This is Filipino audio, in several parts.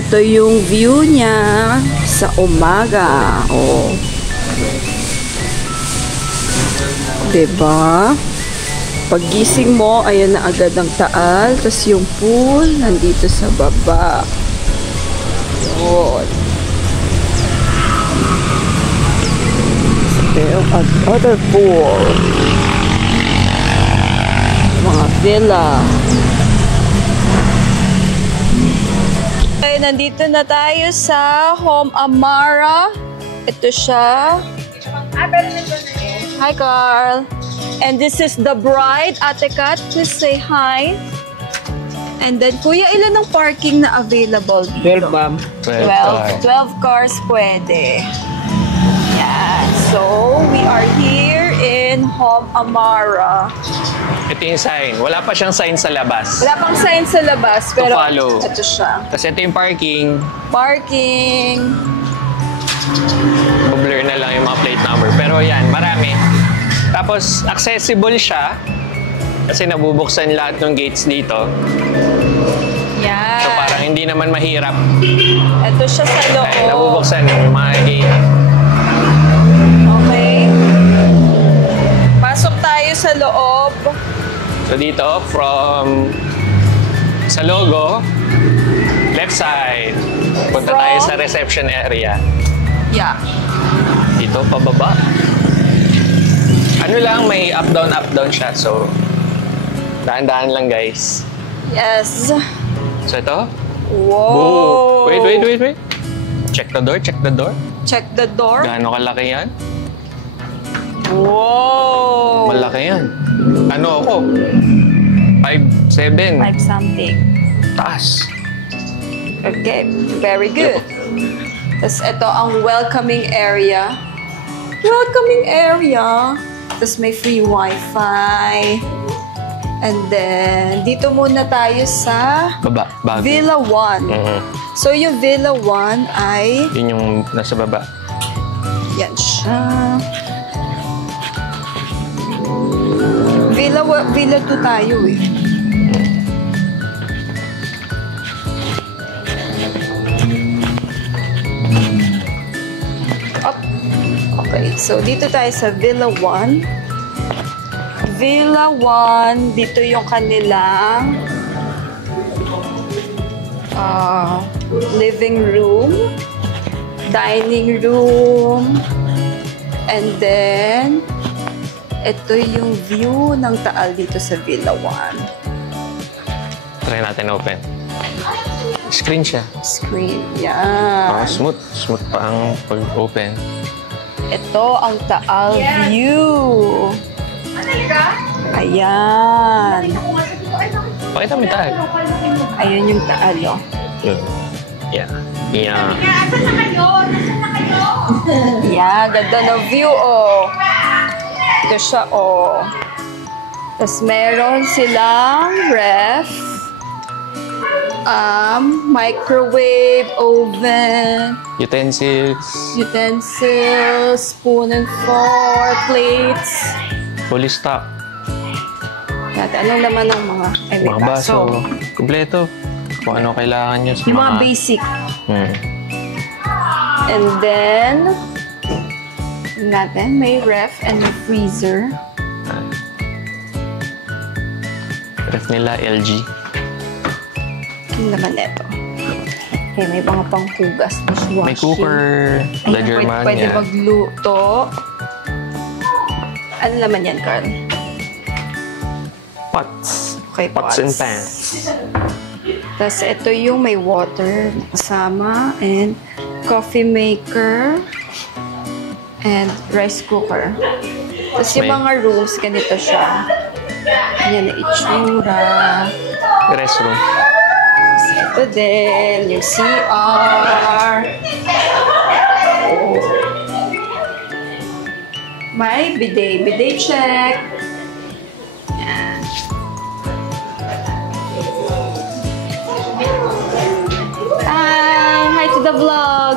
ito yung view niya sa umaga. Oh. Diba? Paggising mo, ayan na agad ang Taal. Tapos yung pool, nandito sa baba. Yun. There another pool. Mga villa. Okay, nandito na tayo sa Home Amara. Ito siya. Hi, Carl. And this is the bride. Ate Kat, please say hi. And then, Kuya, ilan ang parking na available dito? 12, ma'am. 12 cars pwede. Yeah. So, we are here in Home Amara. Ito yung sign. Wala pa siyang sign sa labas. Wala pang sign sa labas, To pero follow. ito siya. Tapos ito yung parking. Parking. Blur na lang yung mga plate number. Pero yan, marami. Tapos, accessible siya. Kasi nabubuksan lahat ng gates dito. Yan. So, parang hindi naman mahirap. Ito siya sa loob. Ay, nabubuksan yung mga gate. Okay. Pasok tayo sa loob. So, dito, from sa logo, left side. Punta tayo sa reception area. Yeah. Dito, pababa. Ano lang, may up-down siya. So, daan-daan lang, guys. Yes. So, ito. Whoa. Wait. Check the door. Check the door. Gaano kalaki yan? Whoa. Malaki yan. Ano ako? 5'7". 5 something. Taas. Okay. Very good. Tapos ito ang welcoming area. Tapos may free wifi. And then, dito muna tayo sa Baba. Bago. Villa 1. So, yung Villa 1 ay... Yun yung nasa baba. Yan siya. Villa 2 tayo eh. Up. Okay, so dito tayo sa Villa 1. Villa 1, dito yung kanilang living room, dining room, and then ito yung view ng Taal dito sa Villa 1. Try natin open. Screen siya. Screen, yan. Smooth pa ang pag-open. Ito ang Taal view. Ayan. Pakita mo tayo. Ayan yung Taal, oh. Yeah. Yeah, ganda ng view, oh. Ito siya, oh. Tapos meron silang ref, microwave, oven, Utensils. spoon and fork, plates. Fully stock. Anong laman ng mga... Mga baso. Kompleto. Kung ano kailangan nyo sa yung mga basic. Hmm. And then, natin, may ref and may freezer. Ref nila, LG. Ano naman ito? Okay, may mga panghugas, dishwashing. May cooker, the Germania. Pwede magluto. Ano naman yan, Carl? Pots. Okay, Pots and pans. Tapos ito yung may water kasama and coffee maker and rice cooker. Tapos yung mga rooms, ganito siya. Yan na itsura. Restroom. Tapos ito din, yung CR. May bidet. Bidet check. Yan. Hi to the vlog.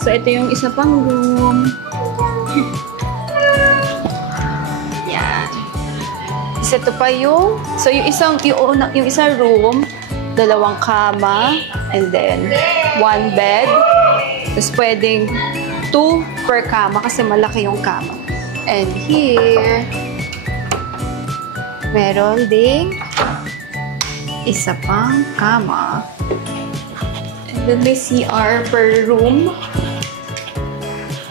So, ito yung isa pang room. Yan. Ito pa yung... So, yung isang room, 2 kama, And then, 1 bed. Tapos pwedeng 2 per kama kasi malaki yung kama. And here, meron ding isa pang kama. And then may CR per room.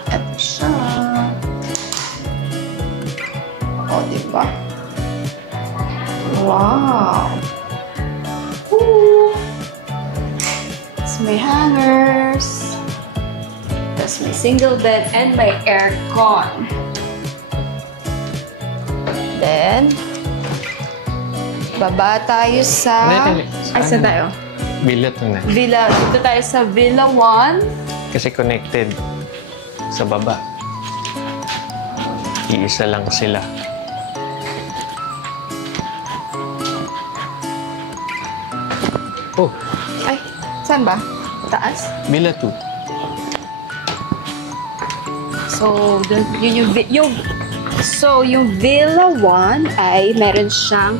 Ito siya. O, diba? Wow! Ooh. Tapos may hangers. Tapos may single bed and may aircon. Then, baba tayo sa... Ay, saan tayo? Villa 2 na. Villa. Dito tayo sa Villa 1. Kasi connected sa baba. Iisa lang sila. Oh, Ay, saan ba? Taas? Villa 2. So, yung Villa 1 ay meron siyang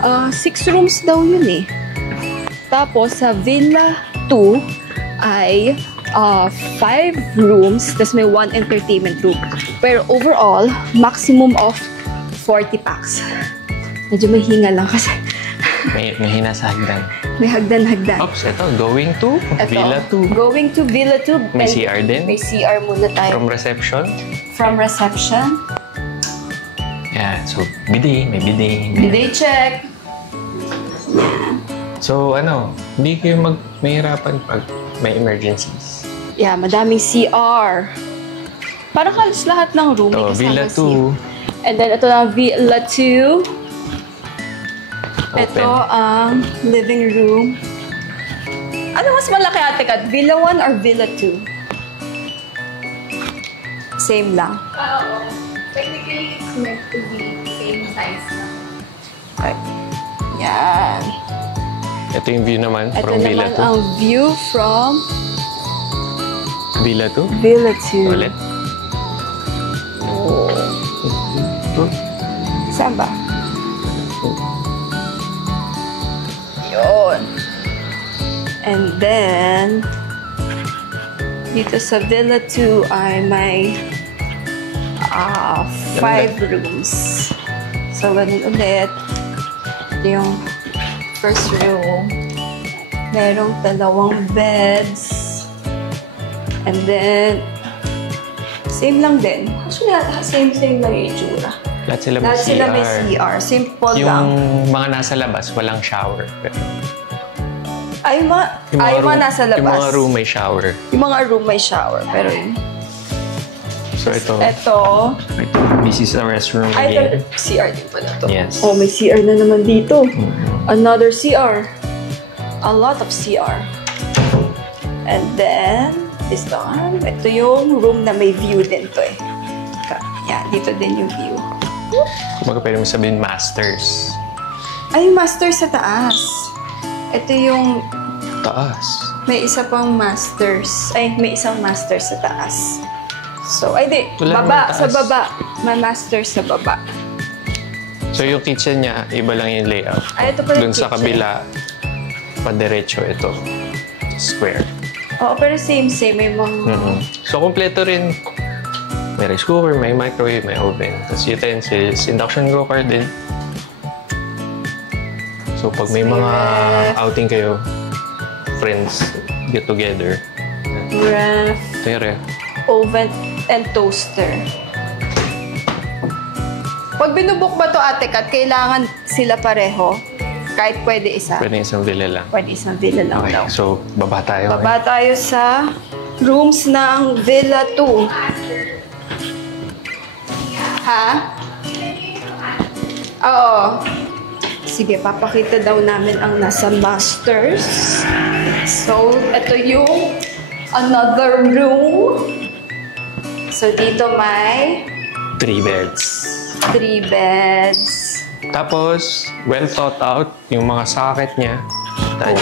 6 rooms daw yun eh. Tapos sa Villa 2 ay 5 rooms, tapos may 1 entertainment room. Pero overall, maximum of 40 packs. Medyo may hinga lang kasi May hinasa hagdan. may hagdan-hagdan. Oops, ito. Going to Villa 2. Going to Villa 2. May CR din? May CR muna tayo. From reception. From reception. Yeah, so bidet. May bidet. Bidet check. So hindi kayo mahirapan pag may emergencies. Yeah, madaming CR. Parang halos lahat ng room may So, kasama Villa 2. CR. And then ito na Villa 2. Open. Ito ang living room. Ano mas malaki ate Kat? Villa 1 or Villa 2? Same lang. Oo. Technically, it's meant to be same size na. Okay. Yan. Ito yung view naman Ito from Villa naman ang view from 2. Villa 2? Villa 2. Ulit. Oh. Saan ba? Yun. And then, dito sa Villa 2 ay may 5 rooms. So, ganun ulit. Ito yung first room. Merong 2 beds. And then, same lang din. Actually, same lang yung itsura. Lahat sila may Lahat CR. sila may CR. Simple Yung lang. mga nasa labas, walang shower. Pero Ay, mga nasa labas. Yung mga room may shower. Yung mga room may shower. Pero yun. So ito, this is a restroom Ay, again. CR din pala to. Yes. Oh, may CR na naman dito. Another CR. A lot of CR. And then, this one. Ito yung room na may view din to eh. Yan, dito din yung view. Kumbaga pwede mo sabihin masters. Ay, yung master sa taas. Ito yung Taas. may isa pang masters. Ay, may isang master sa taas. So, ay di. Wala Baba, naman sa taas. baba. May master sa baba. So yung kitchen niya, iba lang yung layout. Ay, ito pala Dun sa kitchen. kabila, padiretso ito. Square. Oo, pero same. May mga... So kompleto rin. May rice cooker, may microwave, may oven. Tapos utensils, induction cooker din. So pag may mga outing kayo, friends, get together. Ref, Ito yung ref. oven, and toaster. Pag binubuk ba to ate Kat, kailangan sila pareho? Kahit pwede isa? Pwede isang villa lang. Pwede isang villa lang Okay, daw. so baba tayo. Baba tayo sa rooms ng Villa 2. Ha? Oo. Sige, papakita daw namin ang nasa masters. So, ito yung another room. So, dito may 3 beds. 3 beds. Tapos, well thought out, yung mga socket niya. Well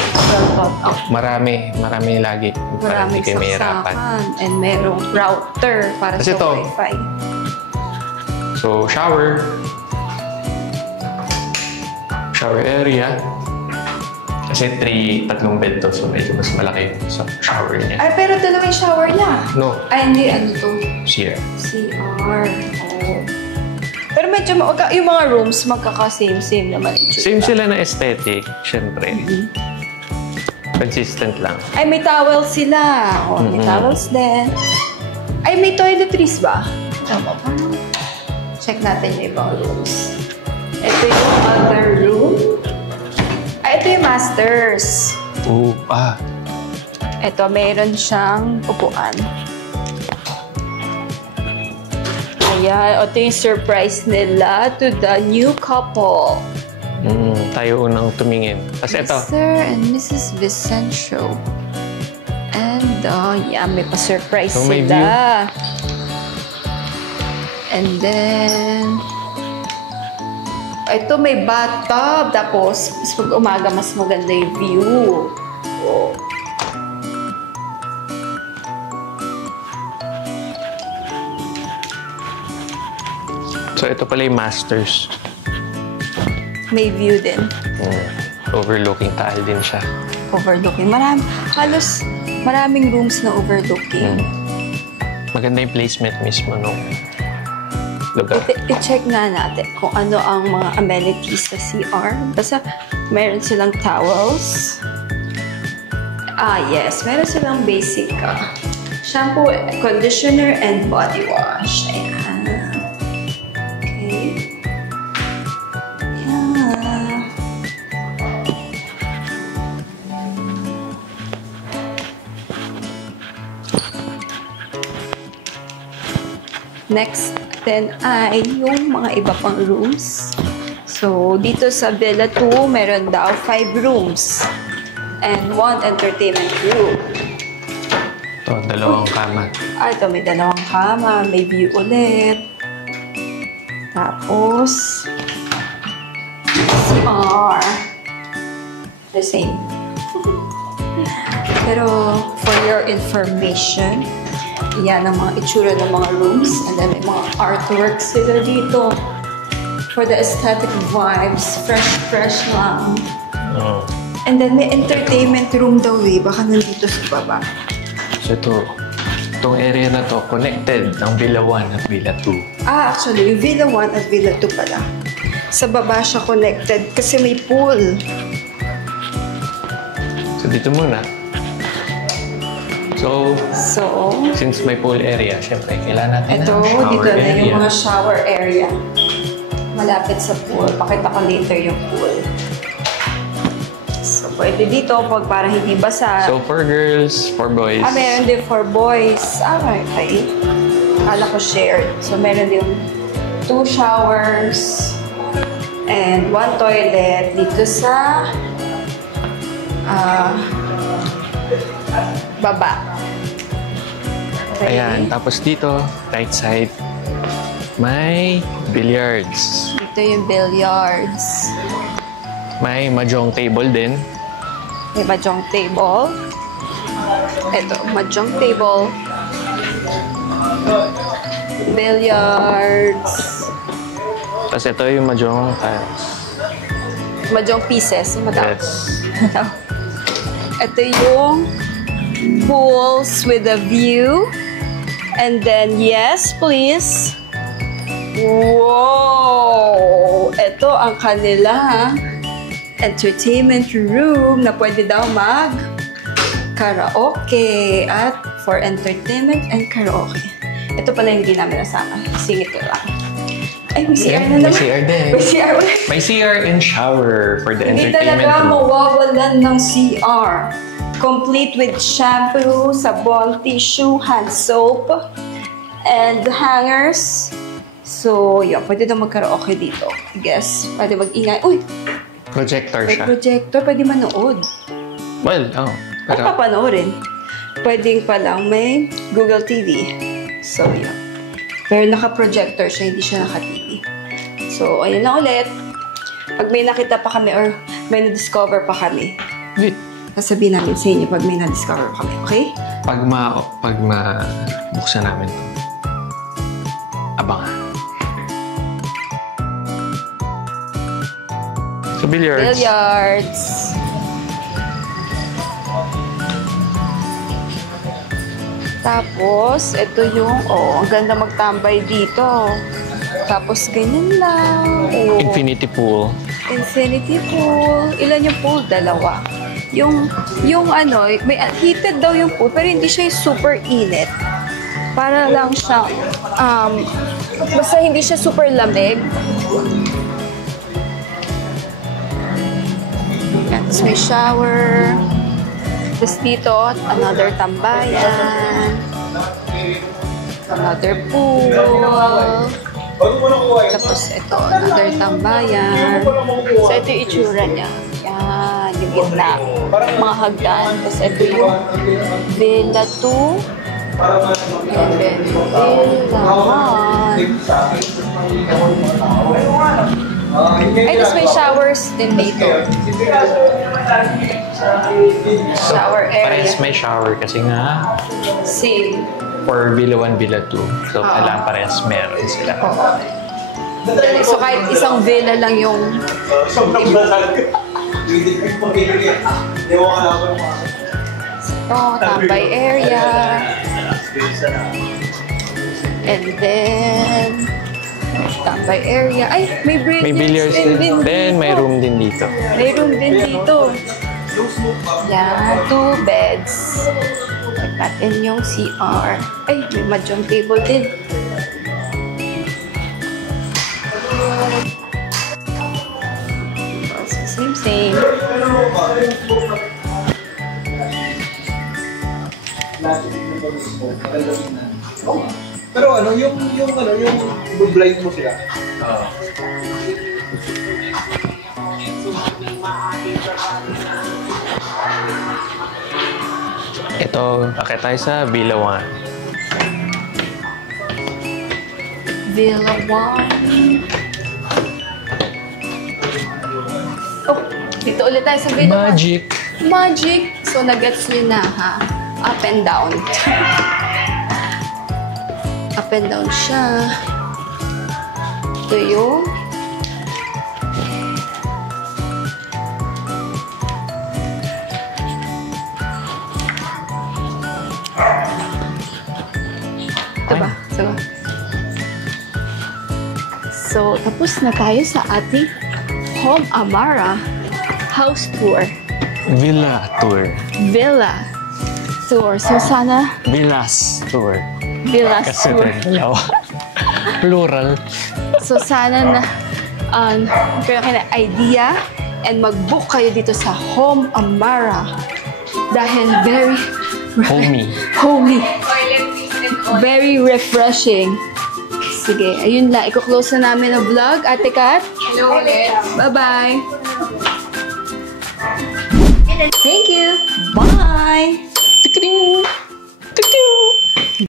thought out. Marami lagi. Para hindi Maraming kayo mahirapan. saksakan. And merong router para Kasi sa to, Wi-Fi. So, shower area. Kasi tatlong bed to, so medyo mas malaki yung sa shower niya. Ay, pero dalawa yung shower niya. No, Ay, hindi. Ano to? CR. CR. Oh. Pero medyo yung mga rooms magkaka-same naman. Same sila na aesthetic, syempre. Consistent lang. Ay, may towels sila. Oh, may towels din. Ay, may toiletries ba? Tama ba? Check natin yung ibang rooms. Ito yung other room. Ay, ito yung masters. Oo, Ito, mayroon siyang upuan. Ayan, ito yung surprise nila to the new couple. Tayo unang tumingin. Kasi ito. Mr. and Mrs. Vicencio. And, yeah, may pa-surprise So, may sila. And then, ito may bathtub. Tapos, mas pag umaga, mas maganda yung view. Oh. So, ito pala yung masters. May view din. Overlooking taal din siya. Overlooking. Halos maraming rooms na overlooking. Maganda yung placement mismo nung lugar. I-check na natin kung ano ang mga amenities sa CR. Basta meron silang towels. Yes. Meron silang basic shampoo, conditioner, and body wash. Ayan. Okay. Yeah. Next then ay yung mga iba pang rooms. So, dito sa Villa 2, meron daw 5 rooms and 1 entertainment room. Ito, dalawang kama. Ito, may dalawang kama, may view ulit. Tapos, CR. The same. Pero, for your information, yan ang mga itsura ng mga rooms. And then may mga artwork sila dito. For the aesthetic vibes. Fresh lang. And then may entertainment room daw baka nandito sa baba. So itong area na to, connected ng Villa 1 at Villa 2. Actually, yung Villa 1 at Villa 2 pala. Sa baba siya connected kasi may pool. So dito muna. So, since may pool area, syempre, kailangan natin Ito, ng shower dito na area. yung mga shower area. Malapit sa pool. Pakita ko later yung pool. So, pwede dito pag para hindi basa. So, for girls, for boys. Meron din for boys. Okay. Kala ko shared. So, meron din 2 showers and 1 toilet dito sa baba. Okay. Ayan, tapos dito, right side, may billiards. Dito yung billiards. May mahjong table din. May mahjong table. Ito, mahjong table. Billiards. Tapos ito yung mahjong tiles. Mahjong pieces. Yes. Ito yung pools with a view. And then, yes, please. Wow! Ito ang kanila entertainment room na pwede daw mag-karaoke at for entertainment and karaoke. Ito pala yung hindi namin nasama. Singit ko lang. Ay, may CR na naman. May CR din. May CR ulit. May CR and shower for the Hindi entertainment talaga room. mawawalan ng CR. Complete with shampoo, sabon, tissue, hand soap, and hangers. So, yun. Pwede daw mag-karaoke dito. I guess. Pwede mag-ingay. Uy! Projector May siya. projector. Pwede manood. Well, At pero papanoorin. Pwede pa lang may Google TV. So, yun. Pero naka-projector siya, hindi siya naka-TV. So, ayun lang ulit. Pag may nakita pa kami or may na-discover pa kami, sasabihin namin sa inyo pag may na-discover pa kami, okay? pag buksan namin to, abangan. So, billiards. Billiards. Tapos, ito yung, ang ganda magtambay dito. Tapos, ganyan lang. Infinity pool. Infinity pool. Ilan yung pool? 2. Yung ano, may heated daw yung pool, pero hindi siya super init. Para lang siya, basta hindi siya super lamig. Tapos may shower. Tapos dito, another tambayan. Another pool. Tapos ito, another tambayan. So ito yung itsura niya. Yan, yung gitna. Mga hagdan. Tapos ito yung Villa 2. And then Villa 1. Ay, tapos may showers din dito. Shower area. Parehas may shower kasi nga Same. for Villa 1, Villa 2. So, kailangan parehas meron sila. Oo. So kahit isang villa lang yung tambay area. And then tambay area. Ay, may May billiards din. Then, may room din dito. May room din dito. Yan, 2 beds. Natin yung CR. Ay, may mahjong table din. Same. Pero ano, yung blind mo sila. Ito, akit tayo sa Villa 1. Villa 1. Oh, dito ulit tayo sa Villa 1. Magic. So, nag-gets nyo na, ha? Up and down. Up and down siya. Ito yung diba? So, tapos na tayo sa ating Home Amara house tour. Villa tour. Villa tour. So, sana Villas tour. Villas Kasi tour. dalawa. Plural. So, sana na kayo na idea and mag-book kayo dito sa Home Amara. Dahil very homey. Very refreshing. Sige, ayun lang. Iko-close na namin ang vlog. Ate Kat? Hello ulit. Bye-bye. Thank you. Bye. Tikring!